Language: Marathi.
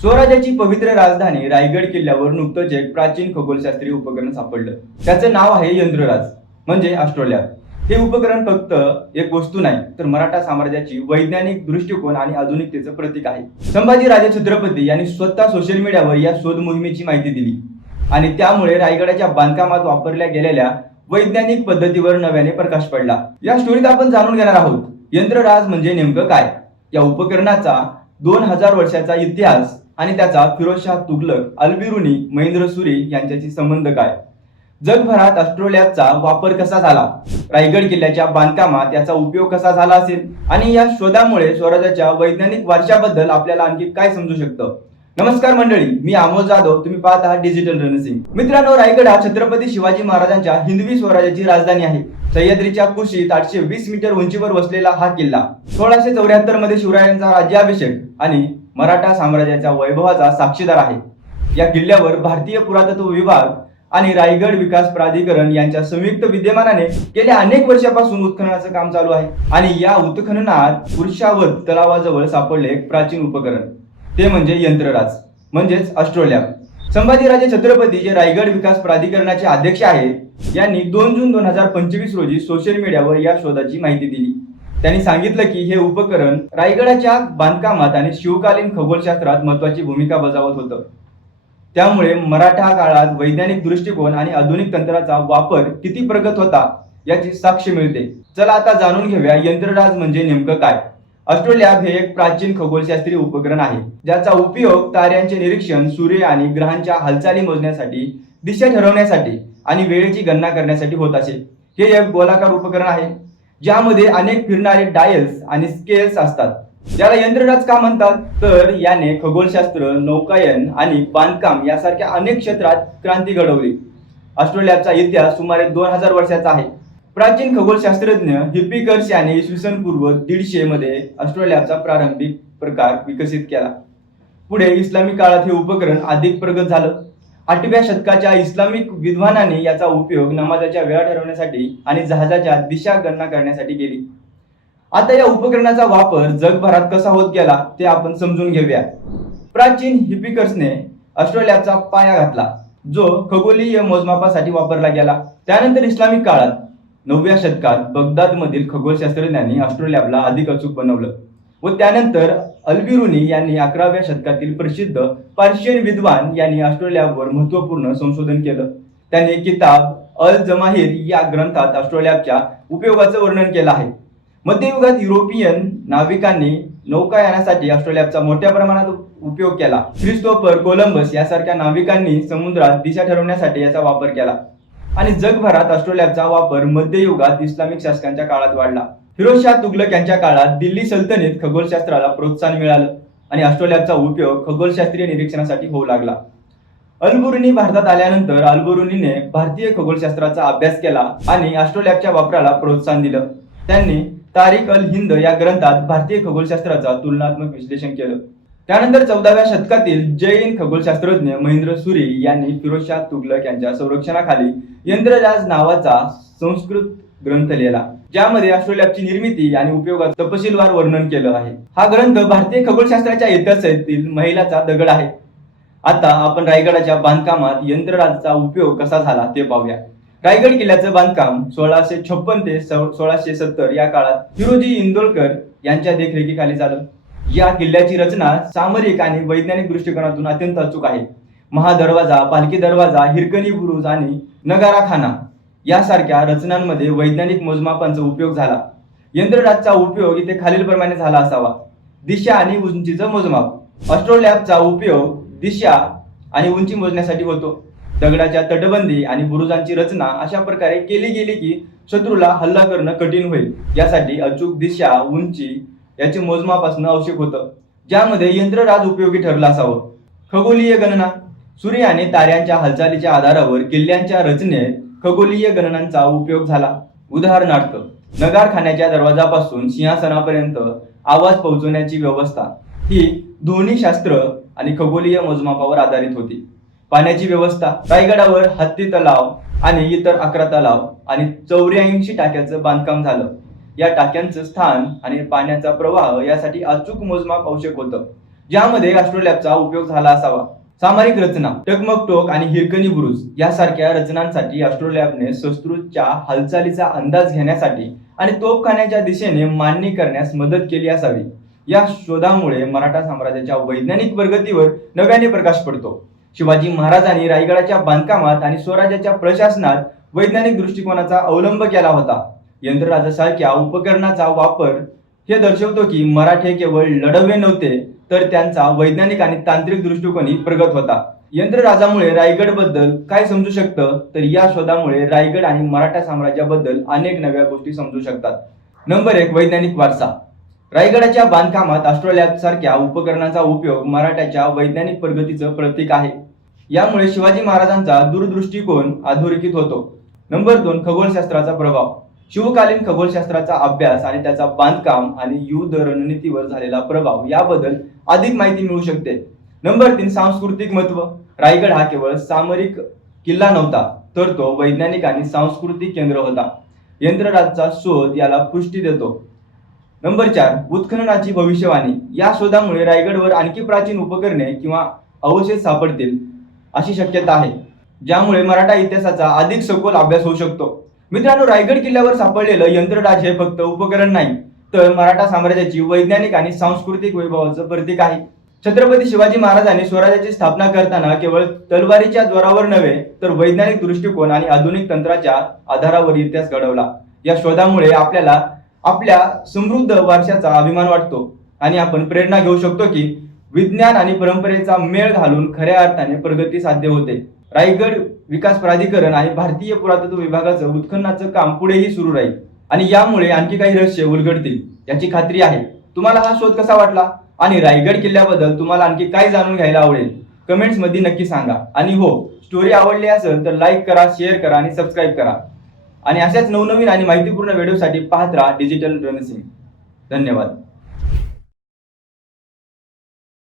स्वराज्याची पवित्र राजधानी रायगड किल्ल्यावर नुकतंच एक प्राचीन खगोलशास्त्रीय उपकरण सापडलं. त्याचं नाव आहे यंत्रराज म्हणजे ऑस्ट्रेलिया. हे उपकरण फक्त एक वस्तू नाही तर मराठा साम्राज्याची वैज्ञानिक दृष्टिकोन आणि आधुनिकतेचं प्रतीक आहे. संभाजी राजे छत्रपती यांनी स्वतः सोशल मीडियावर या शोध मोहिमेची माहिती दिली. आणि त्यामुळे रायगडाच्या बांधकामात वापरल्या गेलेल्या वैज्ञानिक पद्धतीवर नव्याने प्रकाश पडला. या स्टोरीत आपण जाणून घेणार आहोत यंत्रराज म्हणजे नेमकं काय? या उपकरणाचा दोन हजार वर्षाचा इतिहास आणि त्याचा फिरोजशाह तुगलक अलबिरुनी महेंद्र सुरी यांच्याशी संबंध काय? जगभरात ऑस्ट्रेलियाचा वापर कसा झाला? रायगड किल्ल्याच्या बांधकामात याचा उपयोग कसा झाला असेल? आणि या शोधामुळे स्वराज्याच्या वैज्ञानिक वारशाबद्दल आपल्याला आणखी काय समजू शकतं? नमस्कार मंडळी मी अमोल जाधव. तुम्ही पाहत आहात डिजिटल रणसिंग मित्रांनो रायगड हा छत्रपती शिवाजी महाराजांच्या हिंदवी स्वराज्याची राजधानी आहे. सह्याद्रीच्या कुशीत आठशे वीस मीटर उंचीवर वसलेला हा किल्ला सोळाशे चौऱ्याहत्तरमध्ये शिवरायांचा राज्याभिषेक आणि मराठा साम्राज्याच्या वैभवाचा साक्षीदार आहे. या किल्ल्यावर भारतीय पुरातत्व विभाग आणि रायगड विकास प्राधिकरण यांच्या संयुक्त विद्यमानाने गेल्या अनेक वर्षापासून उत्खननाचं काम चालू आहे आणि या उत्खननात पुरुषावत तलावाजवळ सापडले एक प्राचीन उपकरण. ते म्हणजे यंत्रराज म्हणजेच ऑस्ट्रेलिया. संभाजीराजे छत्रपती जे रायगड विकास प्राधिकरणाचे अध्यक्ष आहेत यांनी दोन जून दोन हजार पंचवीस रोजी सोशल मीडियावर या शोधाची माहिती दिली. त्यांनी सांगितलं की हे उपकरण रायगडाच्या बांधकामात आणि शिवकालीन खगोलशास्त्रात महत्वाची भूमिका बजावत होतं. त्यामुळे मराठा काळात वैज्ञानिक दृष्टिकोन आणि आधुनिक तंत्राचा वापर किती प्रगत होता याची साक्ष मिळते. चला आता जाणून घेऊया यंत्रराज म्हणजे नेमकं काय? ऑस्ट्रेलियात हे एक प्राचीन खगोलशास्त्रीय उपकरण आहे ज्याचा उपयोग ताऱ्यांचे निरीक्षण सूर्य आणि ग्रहांच्या हालचाली मोजण्यासाठी दिशा ठरवण्यासाठी आणि वेळेची गणना करण्यासाठी होत असे. हे एक गोलाकार उपकरण आहे ज्यामध्ये अनेक फिरणारे डायल्स आणि स्केल्स असतात. ज्याला यंत्रणाच का म्हणतात? तर याने खगोलशास्त्र नौकायन आणि बांधकाम यासारख्या अनेक क्षेत्रात क्रांती घडवली. ऑस्ट्रेलियाचा इतिहास सुमारे दोन हजार वर्षाचा आहे. प्राचीन खगोलशास्त्रज्ञ हिप्पिकर्स याने इसवी सन पूर्व दीडशे मध्ये ऑस्ट्रेलियाचा प्रारंभिक प्रकार विकसित केला. पुढे इस्लामी काळात हे उपकरण अधिक प्रगत झालं. आठव्या शतकाच्या इस्लामिक विद्वानाने याचा उपयोग नमाजाच्या वेळा ठरवण्यासाठी आणि जहाजाच्या दिशा गणना करण्यासाठी केली. आता या उपकरणाचा वापर जगभरात कसा होत गेला ते आपण समजून घेऊया. प्राचीन हिपिकर्सने ऑस्ट्रेलियाचा पाया घातला जो खगोलीय मोजमापासाठी वापरला गेला. त्यानंतर इस्लामिक काळात नवव्या शतकात बगदादमधील खगोलशास्त्रज्ञांनी ऑस्ट्रेलियाला अधिक अचूक बनवलं व त्यानंतर अल्बिरुनी यांनी अकराव्या शतकातील प्रसिद्ध पर्शियन विद्वान यांनी ऑस्ट्रेलियावर महत्त्वपूर्ण संशोधन केलं. त्यांनी किताब अल जमाहिर या ग्रंथात ऑस्ट्रेलियाच्या उपयोगाचं वर्णन केलं आहे. मध्ययुगात युरोपियन नाविकांनी नौकायानासाठी ऑस्ट्रेलियाचा मोठ्या प्रमाणात उपयोग केला. ख्रिस्तोफर कोलंबस यासारख्या नाविकांनी समुद्रात दिशा ठरवण्यासाठी याचा वापर केला. आणि जगभरात ऑस्ट्रेलियाचा वापर मध्ययुगात इस्लामिक शासकांच्या काळात वाढला. फिरोजशाह तुगलक यांच्या काळात दिल्ली सल्तनत खगोलशास्त्राला प्रोत्साहन मिळालं आणि ऑस्ट्रेलियाचा उपयोग खगोलशास्त्रीय निरीक्षणासाठी होऊ लागला. अलबुरुनी भारतात आल्यानंतर अलबुरुनीने भारतीय खगोलशास्त्राचा अभ्यास केला आणि ऑस्ट्रेलियाच्या वापराला प्रोत्साहन दिलं. त्यांनी तारिक अल हिंद या ग्रंथात भारतीय खगोलशास्त्राचा तुलनात्मक विश्लेषण केलं. त्यानंतर चौदाव्या शतकातील जैन खगोलशास्त्रज्ञ महेंद्र सुरी यांनी फिरोजशाह तुगलक यांच्या संरक्षणाखाली यंत्रराज नावाचा संस्कृत ग्रंथ लिहिला ज्यामध्ये ऑस्ट्रेलियाची निर्मिती आणि उपयोगात तपशीलवार वर्णन केलं आहे. हा ग्रंथ भारतीय खगोलशास्त्राच्या इतिहासातील महिलाचा दगड आहे. आता आपण रायगडाच्या बांधकामात यंत्रराजचा उपयोग कसा झाला ते पाहूया. रायगड किल्ल्याचं बांधकाम सोळाशे छप्पन ते सोळाशे सत्तर या काळात हिरोजी इंदोलकर यांच्या देखरेखीखाली झालं. या किल्ल्याची रचना सामरिक आणि वैज्ञानिक दृष्टिकोनातून अत्यंत अचूक आहे. महादरवाजा पालखी दरवाजा हिरकणी बुरुज आणि नगाराखाना यासारख्या रचनांमध्ये वैज्ञानिक मोजमापांचा उपयोग झाला. यंत्रराजचा उपयोग इथे खालीलप्रमाणे झाला असावा. दिशा आणि उंचीचं मोजमाप. ऑस्ट्रोलॅबचा उपयोग दिशा आणि उंची मोजण्यासाठी होतो. दगडाच्या तटबंदी आणि बुरुजांची रचना अशा प्रकारे केली गेली की शत्रूला हल्ला करणं कठीण होईल. यासाठी अचूक दिशा उंची याचे मोजमाप असणं आवश्यक होतं ज्यामध्ये यंत्रराज उपयोगी ठरलं असावं. खगोलीय गणना सूर्याने आणि ताऱ्यांच्या हालचालीच्या आधारावर किल्ल्यांच्या रचनेत खगोलीय गणनांचा उपयोग झाला. उदाहरणार्थ नगारखान्याच्या दरवाजापासून सिंहासनापर्यंत आवाज पोहोचवण्याची व्यवस्था ही ध्वनीशास्त्र आणि खगोलीय मोजमापावर आधारित होती. पाण्याची व्यवस्था रायगडावर हत्ती तलाव आणि इतर अकरा तलाव आणि चौऱ्याऐंशी टाक्याचं बांधकाम झालं. या टाक्यांचं स्थान आणि पाण्याचा प्रवाह यासाठी अचूक मोजमाप आवश्यक होतं. ज्यामध्ये ॲस्ट्रोलॅबचा उपयोग झाला असावा. सामरिक रचना टकमक टोक आणि हिरकणी बुरुज यासारख्या रचनांसाठी ॲस्ट्रोलॅबने शत्रूच्या हालचालीचा अंदाज घेण्यासाठी आणि तोफखान्याच्या दिशेने मांडणी करण्यास मदत केली असावी. या शोधामुळे मराठा साम्राज्याच्या वैज्ञानिक प्रगतीवर नव्याने प्रकाश पडतो. शिवाजी महाराजांनी रायगडाच्या बांधकामात आणि स्वराज्याच्या प्रशासनात वैज्ञानिक दृष्टिकोनाचा अवलंब केला होता. यंत्रराजासारख्या उपकरणाचा वापर हे दर्शवतो की मराठे केवळ लढवे नव्हते तर त्यांचा वैज्ञानिक आणि तांत्रिक दृष्टिकोनही प्रगत होता. यंत्रराजामुळे रायगडबद्दल काय समजू शकतं? तर या शोधामुळे रायगड आणि मराठा साम्राज्याबद्दल अनेक नव्या गोष्टी समजू शकतात. नंबर एक वैज्ञानिक वारसा. रायगडाच्या बांधकामात ऑस्ट्रेलिया सारख्या उपकरणाचा उपयोग मराठ्याच्या वैज्ञानिक प्रगतीचं प्रतीक आहे. यामुळे शिवाजी महाराजांचा दूरदृष्टिकोन अधोरेखित होतो. नंबर दोन खगोलशास्त्राचा प्रभाव. शिवकालीन खगोलशास्त्राचा अभ्यास आणि त्याचा बांधकाम आणि युद्ध रणनीतीवर झालेला प्रभाव याबद्दल अधिक माहिती मिळू शकते. नंबर तीन सांस्कृतिक महत्त्व. रायगड हा केवळ सामरिक किल्ला नव्हता तर तो वैज्ञानिक आणि सांस्कृतिक केंद्र होता. यंत्रराजचा शोध याला पुष्टी देतो. नंबर चार उत्खननाची भविष्यवाणी. या शोधामुळे रायगडवर आणखी प्राचीन उपकरणे किंवा अवशेष सापडतील अशी शक्यता आहे ज्यामुळे मराठा इतिहासाचा अधिक सखोल अभ्यास होऊ शकतो. मित्रांनो रायगड किल्ल्यावर सापडलेलं यंत्रराज हे फक्त उपकरण नाही तर मराठा साम्राज्याची वैज्ञानिक आणि सांस्कृतिक वैभवाचं प्रतीक आहे. छत्रपती शिवाजी महाराजांनी स्वराज्याची स्थापना करताना केवळ तलवारीच्या जोरावर नव्हे तर वैज्ञानिक दृष्टिकोन आणि आधुनिक तंत्राच्या आधारावर इतिहास घडवला. या शोधामुळे आपल्याला आपल्या समृद्ध वारशाचा अभिमान वाटतो आणि आपण प्रेरणा घेऊ शकतो की विज्ञान आणि परंपरेचा मेळ घालून खऱ्या अर्थाने प्रगती साध्य होते. रायगड विकास प्राधिकरण आणि भारतीय पुरातत्व विभागाचं उत्खननाचं काम पुढेही सुरू राहील. आणि यामुळे आणखी काही रहस्य उलगडतील याची खात्री आहे. तुम्हाला हा शोध कसा वाटला? आणि रायगड किल्ल्याबद्दल तुम्हाला आणखी काय जाणून घ्यायला आवडेल? कमेंट्समध्ये नक्की सांगा. आणि हो स्टोरी आवडली असेल तर लाईक करा शेअर करा आणि सबस्क्राईब करा. आणि अशाच नवनवीन आणि माहितीपूर्ण व्हिडिओसाठी पाहत राहा डिजिटल रणसिंग धन्यवाद.